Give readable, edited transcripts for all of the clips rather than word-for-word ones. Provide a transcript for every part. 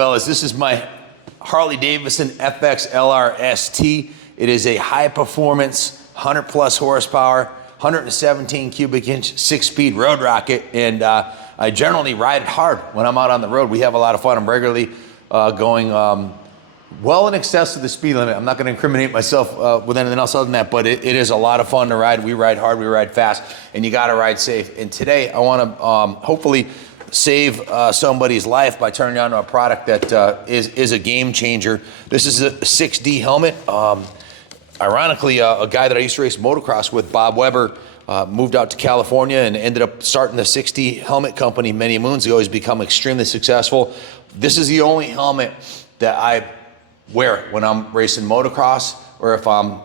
fellas. This is my Harley Davidson FX LR ST. It is a high performance, 100 plus horsepower, 117 cubic inch, 6-speed road rocket. And I generally ride hard when I'm out on the road. We have a lot of fun. I'm regularly going well in excess of the speed limit. I'm not going to incriminate myself with anything else other than that, but it is a lot of fun to ride. We ride hard, we ride fast, and you got to ride safe. And today I want to hopefully save somebody's life by turning on to a product that is a game changer. This is a 6D helmet. Ironically, a guy that I used to race motocross with, Bob Weber, moved out to California and ended up starting the 6D helmet company many moons ago. He's become extremely successful. This is the only helmet that I wear when I'm racing motocross or if I'm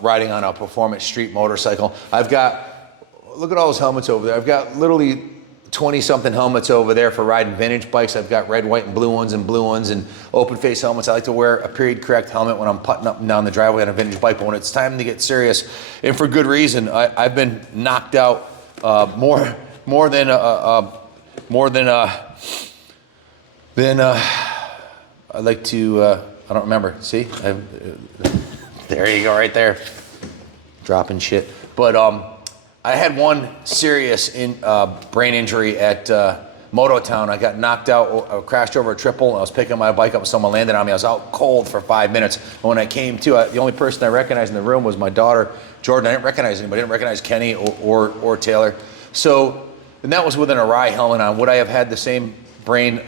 riding on a performance street motorcycle. I've got, look at all those helmets over there. I've got literally 20-something helmets over there for riding vintage bikes. I've got red, white, and blue ones and open face helmets. I like to wear a period correct helmet when I'm putting up and down the driveway on a vintage bike, but when it's time to get serious, and for good reason, I've been knocked out more than I like to, I don't remember, see? There you go, right there. Dropping shit. But I had one serious brain injury at Moto Town. I got knocked out, crashed over a triple. I was picking my bike up and someone landed on me. I was out cold for 5 minutes. And when I came to, the only person I recognized in the room was my daughter, Jordan. I didn't recognize anybody. I didn't recognize Kenny or Taylor. So, and that was with an Arai helmet on. Would I have had the same brain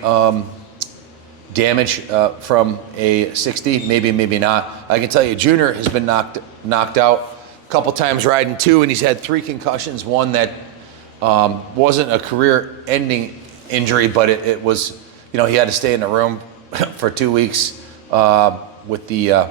damage from a 60? Maybe, maybe not. I can tell you, Junior has been knocked out a couple times riding too, and he's had 3 concussions. One that wasn't a career-ending injury, but it was, you know, he had to stay in the room for 2 weeks with the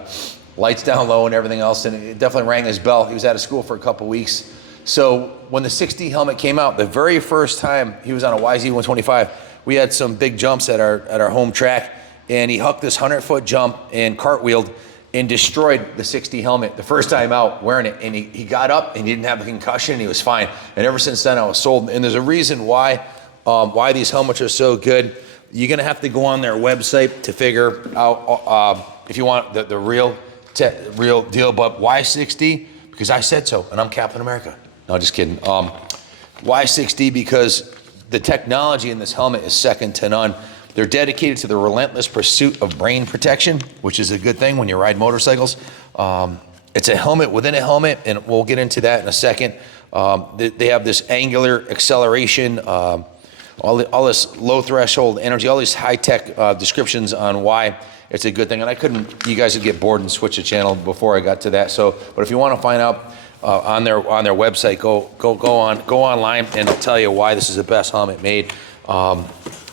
lights down low and everything else, and it definitely rang his bell. He was out of school for a couple weeks. So when the 6D helmet came out, the very first time he was on a YZ125, we had some big jumps at our home track, and he hucked this 100-foot jump and cartwheeled and destroyed the 6D helmet the first time out wearing it. And he got up and he didn't have a concussion and he was fine. And ever since then I was sold. And there's a reason why these helmets are so good. You're gonna have to go on their website to figure out if you want the real deal. But why 6D? Because I said so, and I'm Captain America. No, just kidding. Why 6D? Because the technology in this helmet is second to none. They're dedicated to the relentless pursuit of brain protection, which is a good thing when you ride motorcycles. It's a helmet within a helmet, and we'll get into that in a second. They have this angular acceleration, all this low threshold energy, all these high-tech descriptions on why it's a good thing. And you guys would get bored and switch the channel before I got to that. So, but if you want to find out on their website, go online, and I'll tell you why this is the best helmet made.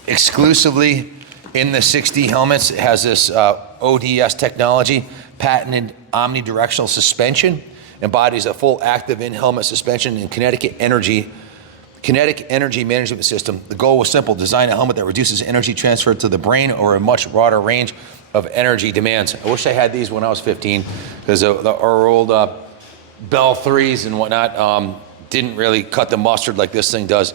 Exclusively in the 6D helmets, it has this ODS technology, patented omnidirectional suspension, embodies a full active in-helmet suspension and kinetic energy management system. The goal was simple: design a helmet that reduces energy transfer to the brain over a much broader range of energy demands. I wish I had these when I was 15, because our old Bell 3s and whatnot didn't really cut the mustard like this thing does.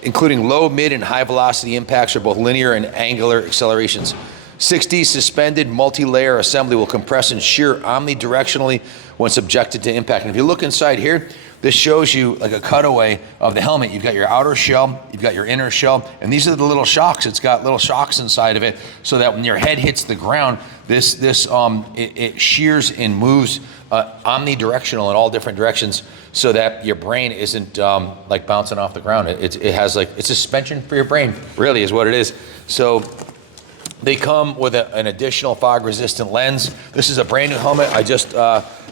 Including low, mid, and high velocity impacts for both linear and angular accelerations. 6D suspended multi-layer assembly will compress and shear omnidirectionally when subjected to impact. And if you look inside here, this shows you like a cutaway of the helmet. You've got your outer shell, you've got your inner shell, and these are the little shocks. It's got little shocks inside of it so that when your head hits the ground, it shears and moves omnidirectional in all different directions, so that your brain isn't like bouncing off the ground. It has like, it's suspension for your brain, really is what it is. So they come with an additional fog resistant lens. This is a brand new helmet I just,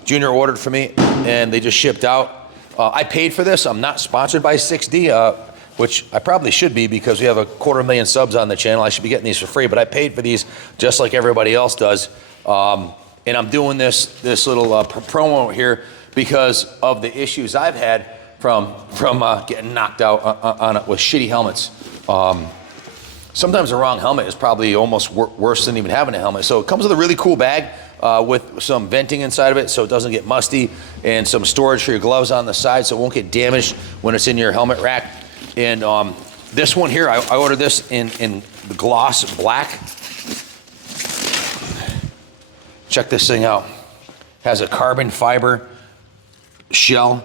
Junior ordered for me, and they just shipped out. I paid for this. I'm not sponsored by 6D, which I probably should be, because we have 250,000 subs on the channel. I should be getting these for free, but I paid for these just like everybody else does. And I'm doing this little promo here because of the issues I've had from getting knocked out with shitty helmets. Sometimes the wrong helmet is probably almost worse than even having a helmet. So it comes with a really cool bag with some venting inside of it so it doesn't get musty, and some storage for your gloves on the side so it won't get damaged when it's in your helmet rack. And this one here, I ordered this in the gloss black. Check this thing out. Has a carbon fiber shell,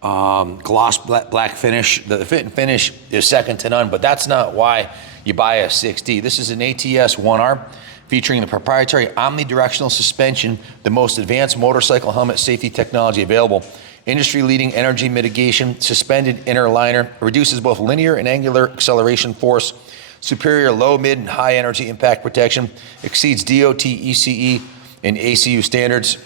gloss black finish. The fit and finish is second to none, but that's not why you buy a 6D. This is an ATS 1R featuring the proprietary omnidirectional suspension, the most advanced motorcycle helmet safety technology available. Industry-leading energy mitigation, suspended inner liner, reduces both linear and angular acceleration force, superior low, mid, and high energy impact protection, exceeds DOT, ECE, and ACU standards.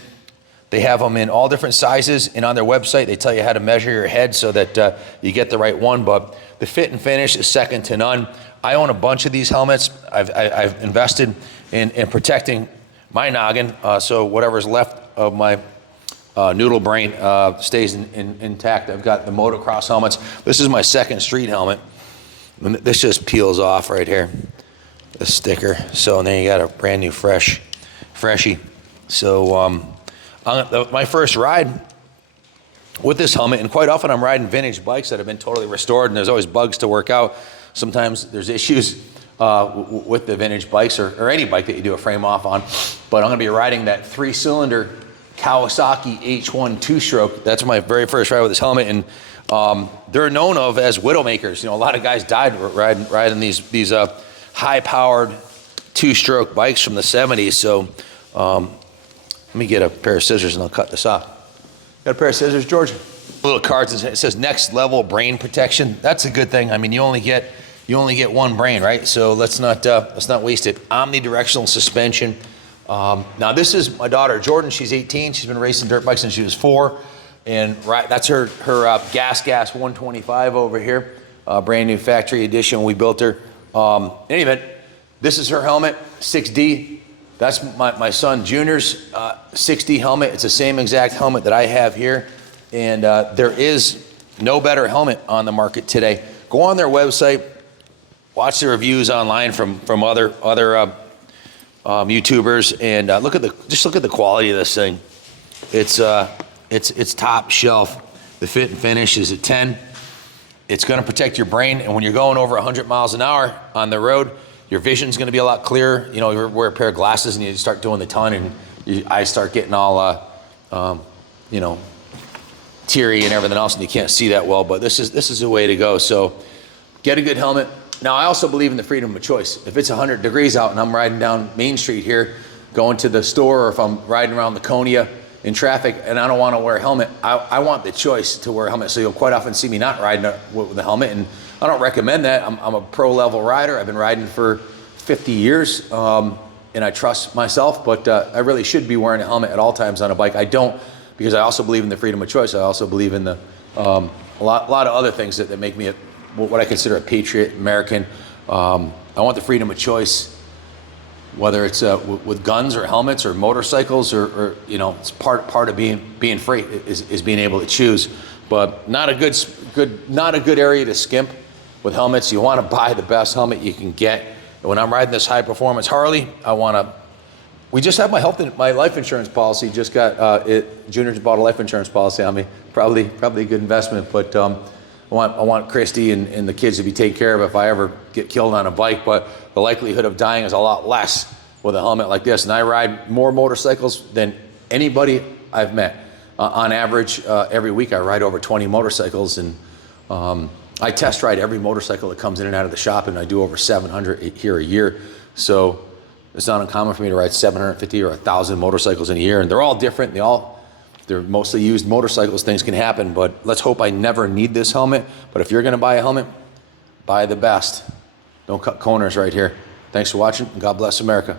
They have them in all different sizes, and on their website, they tell you how to measure your head so that you get the right one, but the fit and finish is second to none. I own a bunch of these helmets. I've invested in protecting my noggin, so whatever's left of my noodle brain stays intact. I've got the motocross helmets. This is my second street helmet. And this just peels off right here, the sticker. So then you got a brand new freshie. So my first ride with this helmet, and quite often I'm riding vintage bikes that have been totally restored, and there's always bugs to work out. Sometimes there's issues with the vintage bikes or any bike that you do a frame off on. But I'm gonna be riding that 3-cylinder Kawasaki H1 two-stroke. That's my very first ride with this helmet, and they're known of as widowmakers. You know, a lot of guys died riding these high-powered two-stroke bikes from the 70s. So let me get a pair of scissors and I'll cut this off. Got a pair of scissors, George? Little cards. It says next level brain protection. That's a good thing. I mean, you only get one brain, right? So let's not waste it. Omnidirectional suspension. Now this is my daughter Jordan. She's 18. She's been racing dirt bikes since she was 4, and that's her gas 125 over here, brand new factory edition. We built her. In any event, this is her helmet, 6D. That's my son Junior's 6D helmet. It's the same exact helmet that I have here, and there is no better helmet on the market today. Go on their website, watch the reviews online from other YouTubers, and look at the quality of this thing. It's top shelf. The fit and finish is a 10. It's going to protect your brain, and when you're going over 100 miles an hour on the road, your vision's going to be a lot clearer. You know, you wear a pair of glasses and you start doing the ton, and your eyes start getting all you know, teary and everything else, and you can't see that well. But this is a way to go. So get a good helmet. Now, I also believe in the freedom of choice. If it's 100 degrees out and I'm riding down Main Street here, going to the store, or if I'm riding around Laconia in traffic and I don't want to wear a helmet, I want the choice to wear a helmet. So you'll quite often see me not riding with a helmet, and I don't recommend that. I'm a pro level rider. I've been riding for 50 years, and I trust myself, but I really should be wearing a helmet at all times on a bike. I don't, because I also believe in the freedom of choice. I also believe in the a lot of other things that make me what I consider a patriot American. I want the freedom of choice, whether it's with guns or helmets or motorcycles, or you know, it's part of being free is being able to choose. But not a good area to skimp with helmets. You want to buy the best helmet you can get. And when I'm riding this high performance Harley, we just have my life insurance policy just got Junior just bought a life insurance policy on me. Probably a good investment, but I want Christy and the kids to be taken care of if I ever get killed on a bike. But the likelihood of dying is a lot less with a helmet like this. And I ride more motorcycles than anybody I've met. On average, every week I ride over 20 motorcycles, and I test ride every motorcycle that comes in and out of the shop, and I do over 700 here a year. So it's not uncommon for me to ride 750 or 1,000 motorcycles in a year, and they're all different. They're mostly used motorcycles. Things can happen, but let's hope I never need this helmet. But if you're going to buy a helmet, buy the best. Don't cut corners right here. Thanks for watching, and God bless America.